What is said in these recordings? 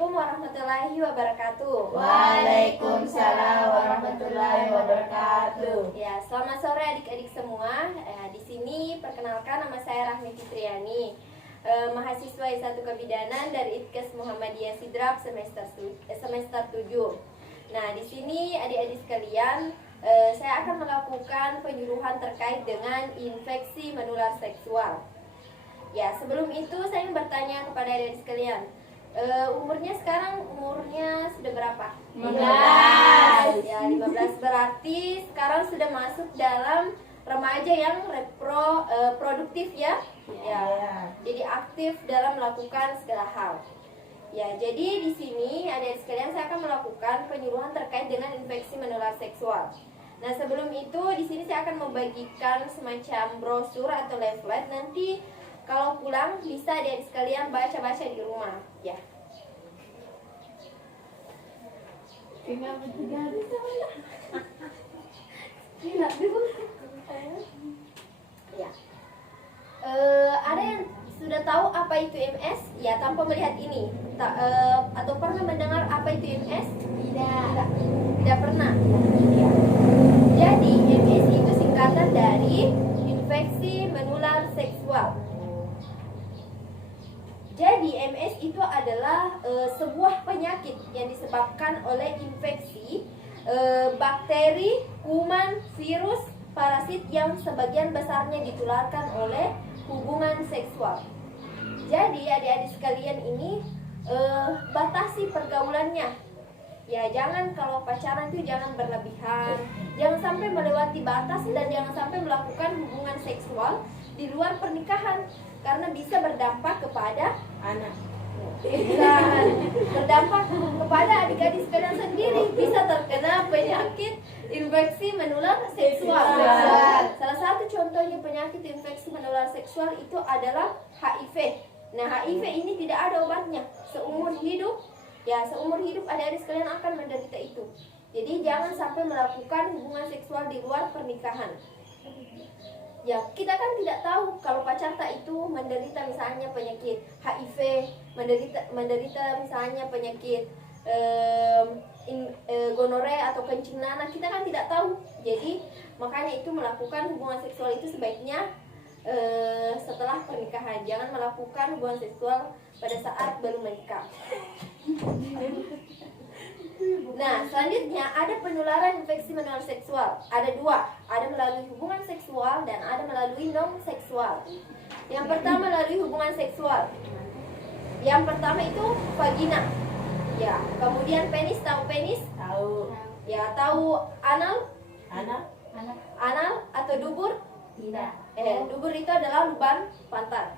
Assalamualaikum warahmatullahi wabarakatuh. Waalaikumsalam warahmatullahi wabarakatuh. Ya, selamat sore adik-adik semua. Di sini perkenalkan, nama saya Rahmi Fitriani, mahasiswa S1 Kebidanan dari ITKES Muhammadiyah Sidrap semester 7. Nah, di sini adik-adik sekalian, saya akan melakukan penyuluhan terkait dengan infeksi menular seksual. Ya, sebelum itu saya ingin bertanya kepada adik-adik sekalian, umurnya sudah berapa? 15. Ya, 15 berarti sekarang sudah masuk dalam remaja yang produktif ya. Ya. Jadi aktif dalam melakukan segala hal. Ya, jadi di sini adik-adik sekalian saya akan melakukan penyuluhan terkait dengan infeksi menular seksual. Nah, sebelum itu di sini saya akan membagikan semacam brosur atau leaflet. Nanti kalau pulang bisa adik-adik sekalian baca-baca di rumah, ya. Ya. Ada yang sudah tahu apa itu MS? Ya, tanpa melihat ini. Atau pernah mendengar apa itu MS? Tidak pernah. Ya. Jadi MS itu singkatan dari infeksi menular seksual. Jadi MS itu adalah sebuah penyakit yang disebabkan oleh infeksi bakteri, kuman, virus, parasit yang sebagian besarnya ditularkan oleh hubungan seksual. Jadi adik-adik sekalian ini batasi pergaulannya. Ya, jangan kalau pacaran itu jangan berlebihan, jangan sampai melewati batas dan jangan sampai melakukan hubungan seksual di luar pernikahan karena bisa berdampak kepada Anak. Berdampak kepada adik-adik sekalian sendiri, bisa terkena penyakit infeksi menular seksual. Salah satu contohnya penyakit infeksi menular seksual itu adalah HIV. Nah, HIV ini tidak ada obatnya seumur hidup. Ya, seumur hidup adik-adik sekalian akan menderita itu. Jadi jangan sampai melakukan hubungan seksual di luar pernikahan. Ya, kita kan tidak tahu kalau pacarta itu menderita misalnya penyakit HIV, menderita misalnya penyakit gonore atau kencing nanah, kita kan tidak tahu. Jadi makanya itu melakukan hubungan seksual itu sebaiknya setelah pernikahan. Jangan melakukan hubungan seksual pada saat baru menikah. Nah, selanjutnya ada penularan infeksi menular seksual. Ada dua, ada melalui hubungan seksual dan ada melalui non seksual. Yang pertama melalui hubungan seksual. Yang pertama itu vagina. Ya, kemudian penis, tahu penis? Tahu. Ya, tahu anal? Anak. Anal atau dubur? Tidak. Dubur itu adalah lubang pantat.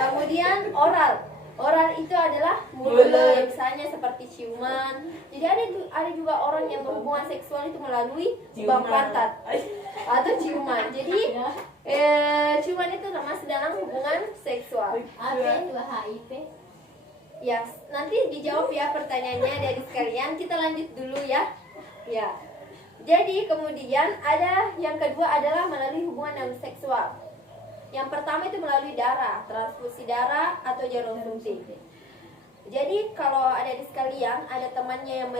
Kemudian oral. Oral itu adalah mulut, misalnya seperti ciuman. Jadi ada juga orang yang berhubungan seksual itu melalui lubang pantat atau ciuman. Jadi ciuman itu termasuk dalam hubungan seksual. Apa itu HIV? Ya, nanti dijawab ya pertanyaannya dari sekalian. Kita lanjut dulu ya. Ya. Jadi kemudian ada yang kedua adalah melalui hubungan non seksual. Yang pertama itu melalui darah, transfusi darah atau jarum suntik. Jadi kalau ada di sekalian, ada temannya yang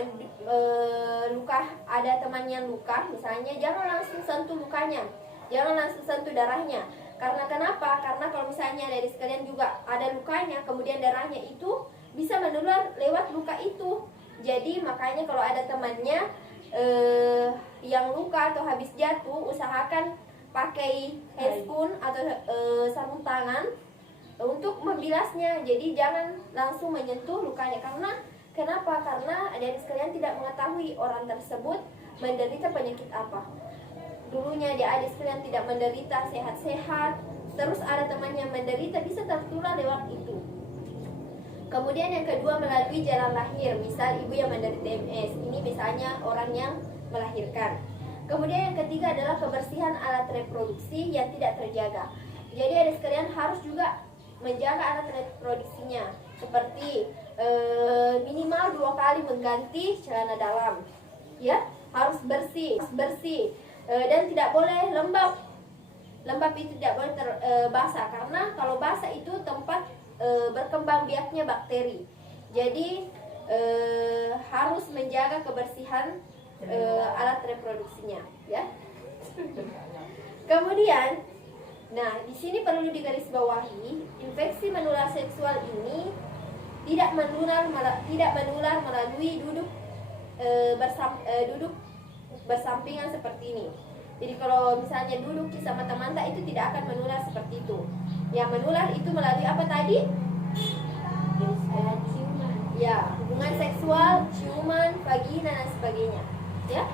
ada temannya yang luka, misalnya jangan langsung sentuh lukanya, jangan langsung sentuh darahnya. Karena kenapa? Karena kalau misalnya ada di sekalian juga ada lukanya, kemudian darahnya itu bisa menular lewat luka itu. Jadi makanya kalau ada temannya yang luka atau habis jatuh, usahakan pakai handscoon atau sarung tangan untuk membilasnya. Jadi jangan langsung menyentuh lukanya. Kenapa? Karena adik-adik sekalian tidak mengetahui orang tersebut menderita penyakit apa. Dulunya adik sekalian tidak menderita, sehat-sehat, terus ada teman yang menderita, bisa tertular lewat itu. Kemudian yang kedua melalui jalan lahir. Misal ibu yang menderita MS, ini misalnya orang yang melahirkan. Kemudian yang ketiga adalah kebersihan alat reproduksi yang tidak terjaga. Jadi adik sekalian harus juga menjaga alat reproduksinya, seperti minimal 2 kali mengganti celana dalam, ya, harus bersih, dan tidak boleh lembab. Lembab itu tidak boleh basah, karena kalau basah itu tempat berkembang biaknya bakteri. Jadi harus menjaga kebersihan alat reproduksinya, ya. Kemudian, nah di sini perlu digarisbawahi, infeksi menular seksual ini tidak menular melalui duduk bersampingan seperti ini. Jadi kalau misalnya duduk sama teman itu tidak akan menular seperti itu. Yang menular itu melalui apa tadi? Ciuman. Ya, hubungan seksual, ciuman, vagina dan sebagainya. Ya.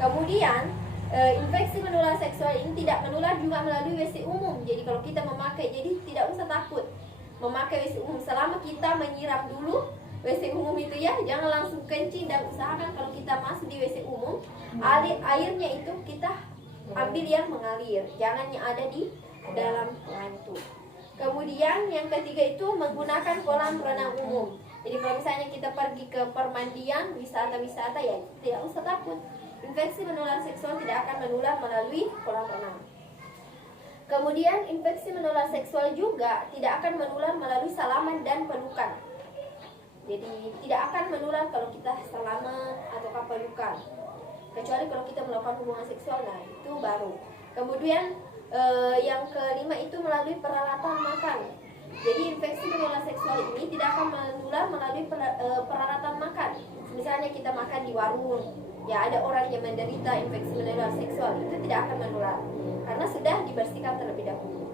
Kemudian infeksi menular seksual ini tidak menular juga melalui WC umum. Jadi kalau kita memakai, jadi tidak usah takut memakai WC umum selama kita menyiram dulu WC umum itu, ya. Jangan langsung kencing, dan usahakan kalau kita masuk di WC umum, airnya itu kita ambil yang mengalir, jangan yang ada di dalam itu. Kemudian yang ketiga itu menggunakan kolam renang umum. Jadi kalau misalnya kita pergi ke permandian, wisata-wisata, ya tidak usah takut. Infeksi menular seksual tidak akan menular melalui kolam renang. Kemudian infeksi menular seksual juga tidak akan menular melalui salaman dan pelukan. Jadi tidak akan menular kalau kita salaman atau pelukan, kecuali kalau kita melakukan hubungan seksual, nah itu baru. Kemudian yang kelima itu melalui peralatan makan. Jadi infeksi menular seksual ini tidak akan menular melalui peralatan makan. Misalnya kita makan di warung, ya ada orang yang menderita infeksi menular seksual, itu tidak akan menular karena sudah dibersihkan terlebih dahulu.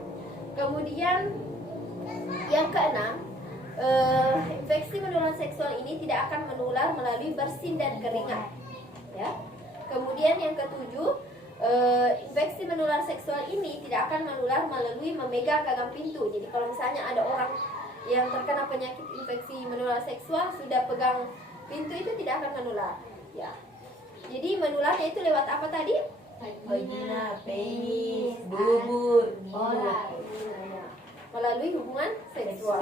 Kemudian yang keenam, infeksi menular seksual ini tidak akan menular melalui bersin dan keringat, ya. Kemudian yang ketujuh, infeksi menular seksual ini tidak akan menular melalui memegang gagang pintu. Jadi kalau misalnya ada orang yang terkena penyakit infeksi menular seksual sudah pegang pintu, itu tidak akan menular, ya. Jadi menularnya itu lewat apa tadi? Vagina, penis, bubur, oral. Melalui hubungan seksual.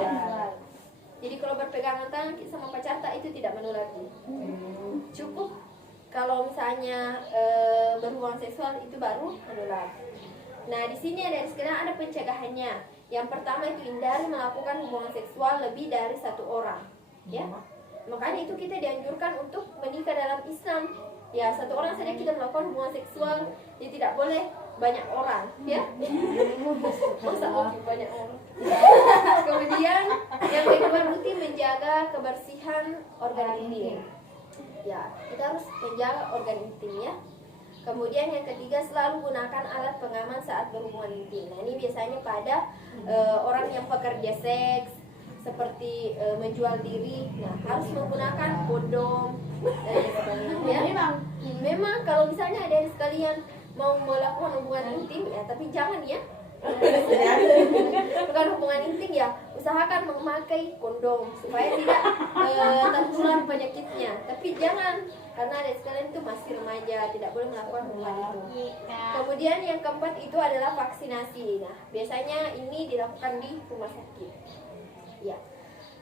Jadi kalau berpegangan tangan sama pacar itu tidak menular. Cukup kalau misalnya berhubungan seksual itu baru menular. Nah di sini sekarang ada pencegahannya. Yang pertama itu hindari melakukan hubungan seksual lebih dari satu orang, ya. Makanya itu kita dianjurkan untuk menikah dalam Islam. Ya, satu orang saja kita melakukan hubungan seksual, ya tidak boleh banyak orang, ya. Banyak orang. Kemudian yang kedua, rutin menjaga kebersihan organ intim. Ya, kita harus menjaga organ intim, ya. Kemudian yang ketiga, selalu gunakan alat pengaman saat berhubungan intim. Nah ini biasanya pada orang yang pekerja seks, seperti menjual diri, nah harus menggunakan kondom dan sebagainya. Memang kalau misalnya ada yang sekalian mau melakukan hubungan intim, ya tapi jangan, ya. Bukan hubungan intim, ya usahakan memakai kondom supaya tidak tertular penyakitnya. Tapi jangan, karena ada sekalian itu masih remaja, tidak boleh melakukan hubungan itu. Kemudian yang keempat itu adalah vaksinasi. Nah biasanya ini dilakukan di rumah sakit. Ya,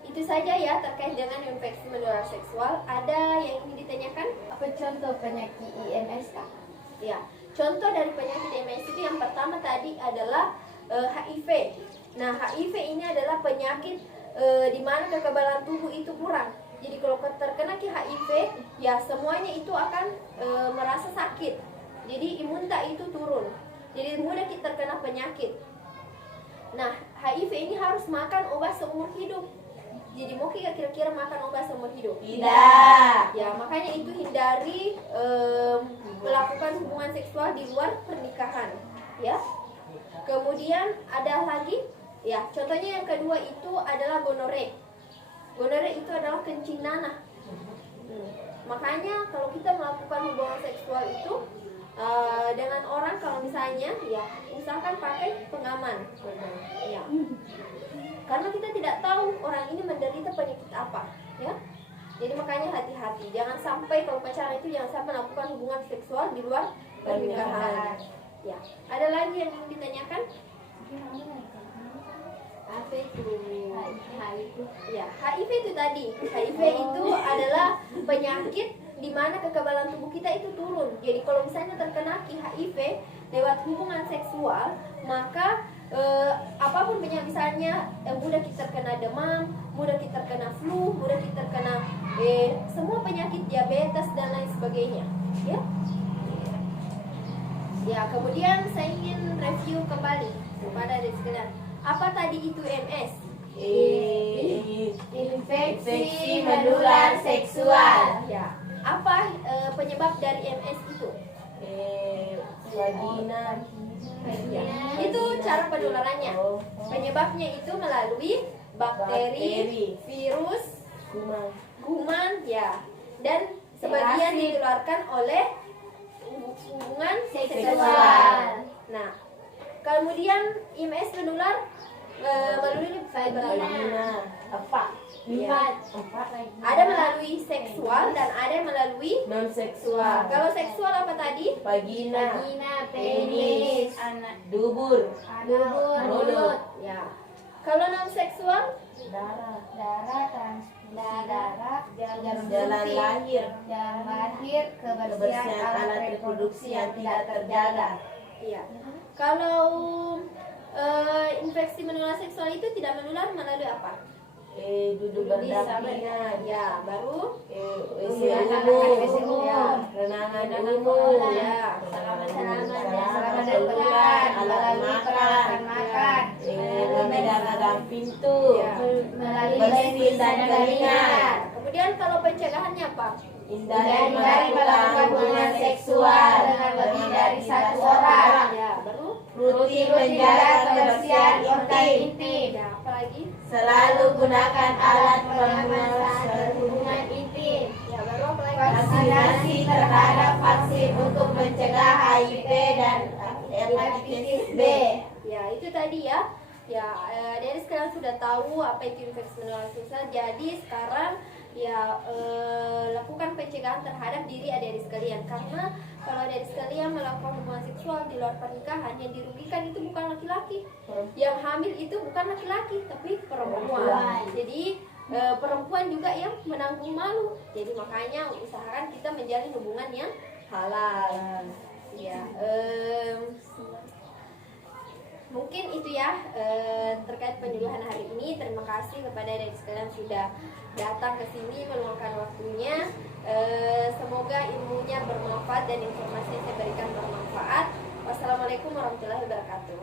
itu saja ya terkait dengan infeksi menular seksual. Ada yang ingin ditanyakan? Apa contoh penyakit IMS, Kak? Ya, contoh dari penyakit IMS itu yang pertama tadi adalah HIV. Nah, HIV ini adalah penyakit di mana kekebalan tubuh itu kurang. Jadi kalau terkena HIV, ya semuanya itu akan merasa sakit. Jadi imunitas itu turun. Jadi mudah kita terkena penyakit. Nah, HIV ini harus makan obat seumur hidup. Jadi mau kira-kira makan obat seumur hidup? Tidak. Ya, makanya itu hindari melakukan hubungan seksual di luar pernikahan, ya. Kemudian ada lagi, ya, contohnya yang kedua itu adalah gonore. Gonore itu adalah kencing nanah. Makanya kalau kita melakukan hubungan seksual itu dengan orang, kalau misalnya, ya usahakan pakai pengaman, ya. Karena kita tidak tahu orang ini menderita penyakit apa, ya. Jadi makanya hati-hati, jangan sampai kalau pacaran itu jangan sampai melakukan hubungan seksual di luar pernikahan. Ya, ada lagi yang ingin ditanyakan? Apa itu? HIV. Ya, HIV itu tadi. HIV itu adalah penyakit di mana kekebalan tubuh kita itu turun. Jadi kalau misalnya terkena HIV lewat hubungan seksual, maka apapun penyakit, misalnya mudah kita terkena demam, mudah kita terkena flu, mudah kita terkena semua penyakit diabetes dan lain sebagainya, ya. Ya, kemudian saya ingin review kembali kepada adik sekalian. Apa tadi itu MS? Infeksi menular seksual. Ya. Apa penyebab dari MS itu? Vagina. Ya. Itu cara penularannya. Penyebabnya itu melalui bakteri, virus, kuman, ya. Dan sebagian ditularkan oleh hubungan seksual. Nah, kemudian IMS menular melalui Vagina. Apa? ada melalui seksual dan ada melalui Non seksual. kalau seksual apa tadi? Vagina. Penis. Dubur. Mulut. Ya. Kalau non seksual Darah. Darah, Jalan lahir. jalan lahir, Kebersihan alat reproduksi yang tidak terjaga. iya. Kalau infeksi menular seksual itu tidak menular melalui apa? Duduk berdampingan. Ya, baru WC umum. Ya. Renangan umum. Ya. Salaman dan pelukan, melalui peralatan makan, Memegang pintu. Ya. melalui Bersin dan dan keringat. Kemudian kalau pencegahannya apa? Hindari Hindari melakukan hubungan seksual dengan lebih dari satu orang. Ya, baru Rutin menjaga kebersihan intim. ya, apa lagi? Selalu gunakan alat Pengaman saat pelindung. berhubungan intim. Ya, baru apa lagi? Vaksinasi terhadap vaksin untuk mencegah HIV dan hepatitis B. Ya, itu tadi ya. Ya, dari sekarang sudah tahu apa itu infeksi menular seksual. Jadi sekarang ya lakukan pencegahan terhadap diri adik-adik sekalian, karena kalau adik-adik sekalian melakukan hubungan seksual di luar pernikahan, yang dirugikan itu bukan laki-laki. Yang hamil itu bukan laki-laki, tapi perempuan. Jadi perempuan juga yang menanggung malu. Jadi makanya usahakan kita menjalin hubungan yang halal. Ya, mungkin itu ya terkait penyuluhan hari ini. Terima kasih kepada adik sekalian sudah datang ke sini meluangkan waktunya. Semoga ilmunya bermanfaat dan informasi yang saya berikan bermanfaat. Wassalamualaikum warahmatullahi wabarakatuh.